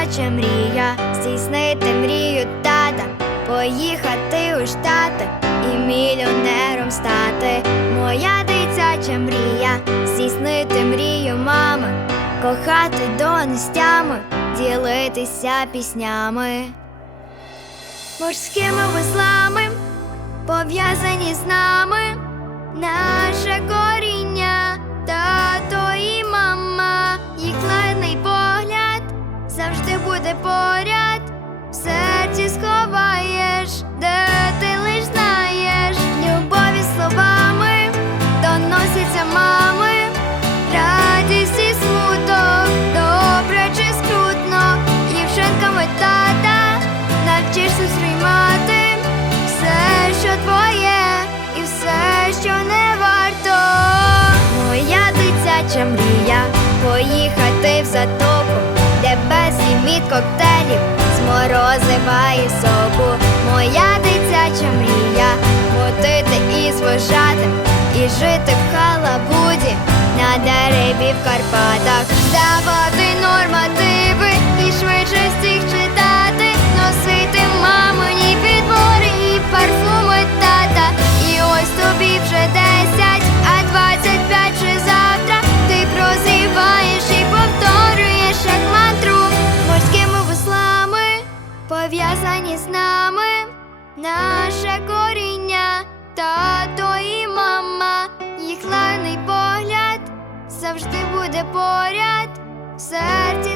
дитяча мрія, здійснити мрію тата, поїхати у штати і мільйонером стати. Моя дитяча мрія, здійснити мрію мами, кохати донестями, ділитися піснями. Морськими веслами пов'язані з нами наше буде поряд, ліміт коктейлів. З морозива і соку. Моя дитяча мрія мотити і зважати, і жити в халабуді. На дереві в Карпатах, давати нормативи і швидше нами, наше коріння, тато і мама, їх лайний погляд завжди буде поряд, в серці